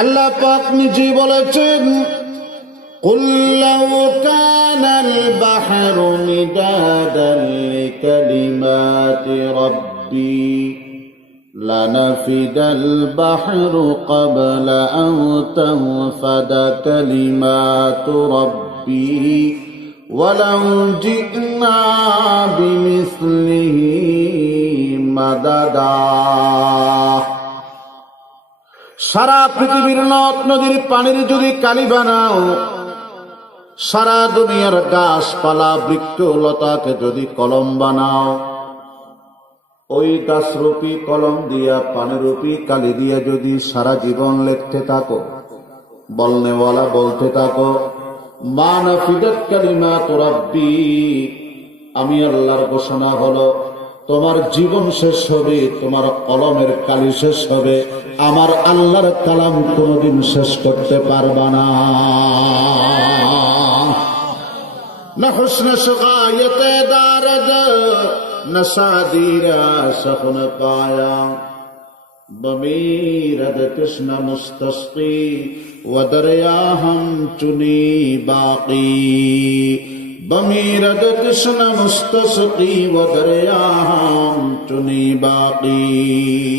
আল্লাহ পাক নিজে বলেছেন قل لو كان البحر مدادا لكلمات ربي لنفد البحر قبل أن تنفد كلمات ربي ولو جئنا بمثله مددا সারা পৃথিবীর নদ নদীর পানির যদি কালি বানাও, সারা দুনিয়ার গাছপালা বৃক্ষ লতাকে যদি কলম বানাও, ওই গাছরূপী কলম দিয়া, পানিরূপী কালি দিয়া যদি সারা জীবন লিখতে থাকো, বলনেওয়ালা বলতে থাকো মান ফিদত কালিমা তোরাব্বি আমি আল্লাহর ঘোষণা হলো তোমার জীবন শেষ হবে, তোমার কলমের কালি শেষ হবে, আমার আল্লাহর কালাম কোনদিন শেষ করতে পারবা না। না হোসন সকায়তে দারদ, না সাদিরা সপন পায়া। বমিরদ কৃষ্ণ মুস্তস্কি ওদরয়া হম চুনি বাকি। بمیرد تشن مستسقی و دریام چنی باقی